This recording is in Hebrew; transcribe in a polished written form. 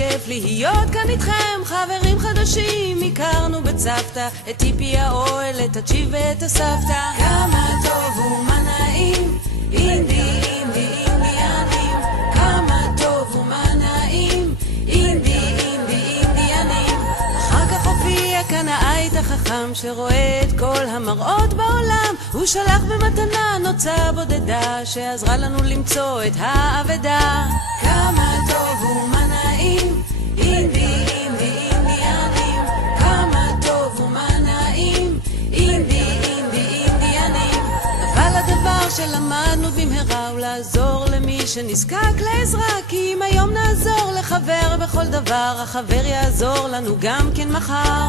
כיף להיות כאן איתכם, חברים חדשים. הכרנו בצוותא, את טיפי האוהל, את הצ'יב ואת הסבתא. כמה טוב ומה נעים, אינדי אינדי אינדיאנים. כמה טוב ומה נעים, אינדי אינדי אינדיאנים. אחר כך הופיע כאן העית החכם שרואה את כל המראות בעולם. הוא שלח במתנה נוצה בודדה שעזרה לנו למצוא את האבדה. כמה טוב ומה נעים, אינדי אינדי אינדיאנים. כמה טוב ומה נעים, אינדי אינדי אינדיאנים. אבל הדבר שלמדנו במהרה הוא לעזור למי שנזקק לעזרה. כי אם היום נעזור לחבר בכל דבר, החבר יעזור לנו גם כן מחר.